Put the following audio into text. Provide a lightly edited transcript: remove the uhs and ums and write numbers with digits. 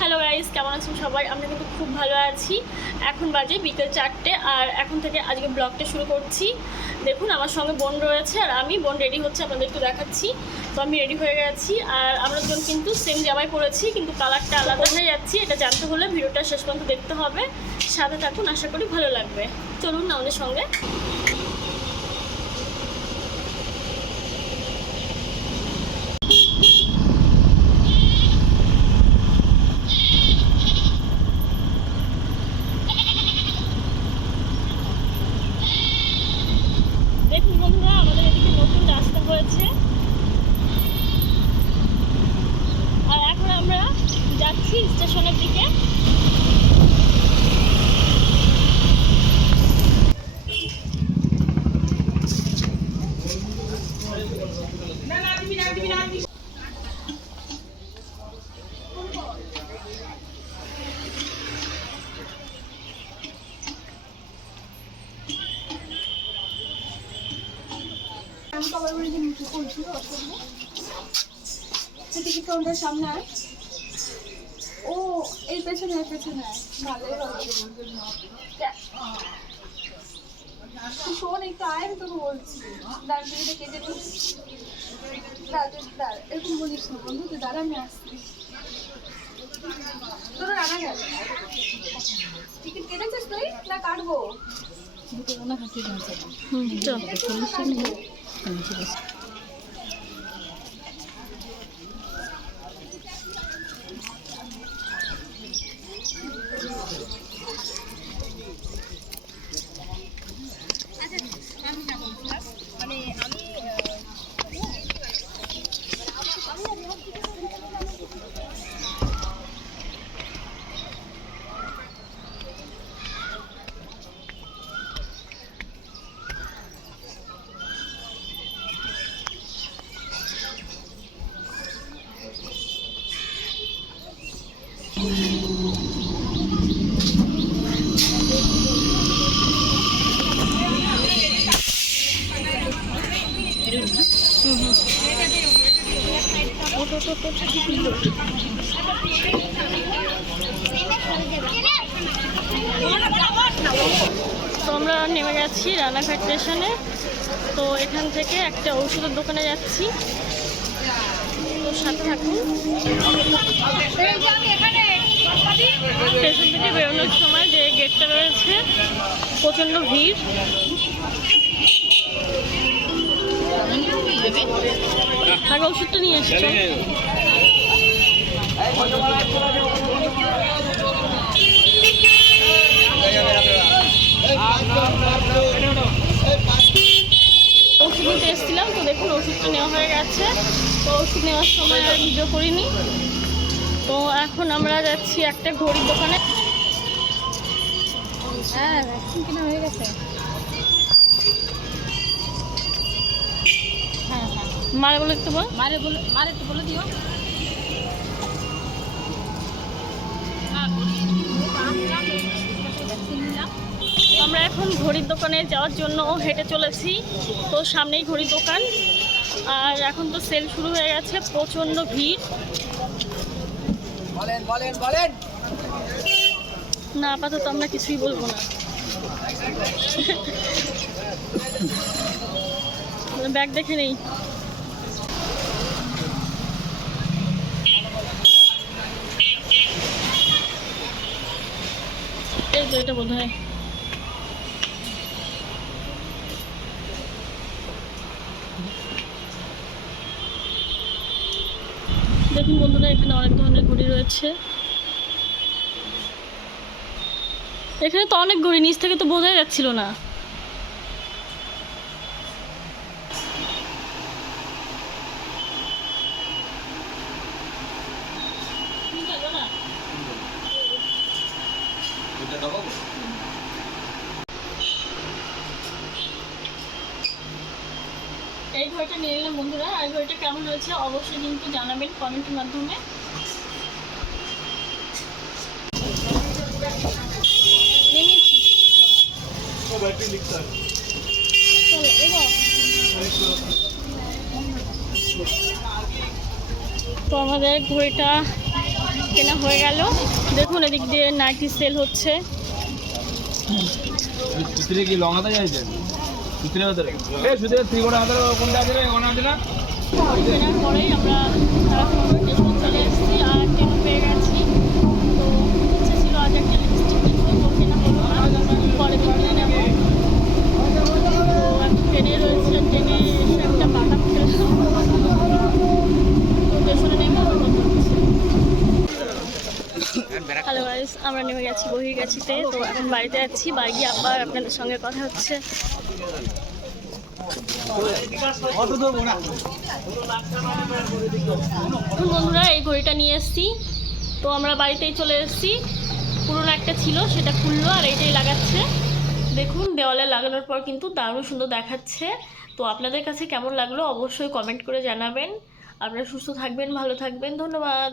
Hello guys, কেমন আছেন সবাই? আমরা কিন্তু খুব ভালো আছি। এখন বাজে বিকেল 4টে আর এখন থেকে আজকে ব্লগটা শুরু করছি। দেখুন আমার সঙ্গে বোন রয়েছে আর বোন রেডি হচ্ছে, আপনাদের একটু দেখাচ্ছি। তো আমি রেডি হয়ে গেছি আর আমরা দুজন কিন্তু সেম জামাই পরেছি, কিন্তু কালারটা আলাদা হয়ে যাচ্ছি। এটা জানতে হলে ভিডিওটা শেষ পর্যন্ত দেখতে হবে, সাথে থাকুন, আশা করি ভালো লাগবে। চলুন না আমাদের সঙ্গে। দেখুন বন্ধুরা, আমাদের এদিকে নতুন রাস্তা হয়েছে আর এখন আমরা যাচ্ছি স্টেশনের দিকে। সামনে ও এই পেছনে ভালোই শোন, একটু আয়, আমি তোকে বলছি। দাঁড়িয়ে কেটে এরকম বলিস না বন্ধু, তুই দাঁড়া, আমি আসছি। তোরা রান্না গেল টিকিট কেটেছিস তুই না কাটবো? তো আমরা নেমে গেছি রানাঘাট স্টেশনে। তো এখান থেকে একটা ওষুধের দোকানে যাচ্ছি, তো সাথে থাকুন। স্টেশন থেকে বেরোনোর সময় যে গেটটা রয়েছে প্রচণ্ড ভিড়। আগে ওষুধটা নিয়ে এসছো। ওষুধ নিতে এসেছিলাম, তো দেখুন ওষুধটা নেওয়া হয়ে গেছে। তো ওষুধ নেওয়ার সময় আর ভিডিও করিনি। তো এখন আমরা যাচ্ছি একটা ঘড়ির দোকানে। হ্যাঁ, ভ্যাকসিন কেনা হয়ে গেছে। হ্যাঁ হ্যাঁ, মারে বলে একটু বল, মারে একটু বলে দিও। আমরা এখন ঘড়ির দোকানে যাওয়ার জন্য হেঁটে চলেছি। তো সামনেই ঘড়ির দোকান আর এখন তো সেল শুরু হয়ে গেছে, প্রচণ্ড ভিড়। না, আপাতত আমরা কিছুই বলবো না। ব্যাগ দেখে নেই। এই তো, এটা বোধ হয়। দেখুন বন্ধুরা, এখানে অনেক ধরনের ঘড়ি রয়েছে। এখানে তো অনেক ঘড়ি, নিচ থেকে তো বোঝাই যাচ্ছিল না। এই ঘড়িটা নিয়ে নিলাম বন্ধুরা। আর ঘড়িটা কেমন হয়েছে অবশ্যই কিন্তু জানাবেন কমেন্টের মাধ্যমে। তো আমাদের ঘড়িটা কেনা হয়ে গেল। দেখুন এদিক দিয়ে নাইটি সেল হচ্ছে। কি লং হাতা যাইছে সুতির ভিতরে এই সুতির 3 হাতা কোনটা আছে রে কোনটা আছে না কেনার পরেই আমরা স্টেশন চলে এসেছি আর ট্রেন পেয়ে গেছি। তো ইচ্ছে ছিল আজ একটা লিপস্টিক কিনবো, তো কেনা হলো না, পরে কিনে নেবো। তো আমি ট্রেনে রয়েছে, ট্রেনে এসে একটা বাদাম খেলাম। তো স্টেশনে নেমে আমার কথা হচ্ছে। হ্যালো গাইস, আমরা নেমে গেছি বহির্গাছিতে। তো এখন বাড়িতে যাচ্ছি, বাড়ি গিয়ে আবার আপনাদের সঙ্গে কথা হচ্ছে। বন্ধুরা এই ঘড়িটা নিয়ে এসেছি, তো আমরা বাড়িতেই চলে এসেছি। পুরোনো একটা ছিল সেটা খুললো আর এইটাই লাগাচ্ছে। দেখুন দেওয়ালে লাগানোর পর কিন্তু দারুণ সুন্দর দেখাচ্ছে। তো আপনাদের কাছে কেমন লাগলো অবশ্যই কমেন্ট করে জানাবেন। আপনারা সুস্থ থাকবেন, ভালো থাকবেন, ধন্যবাদ।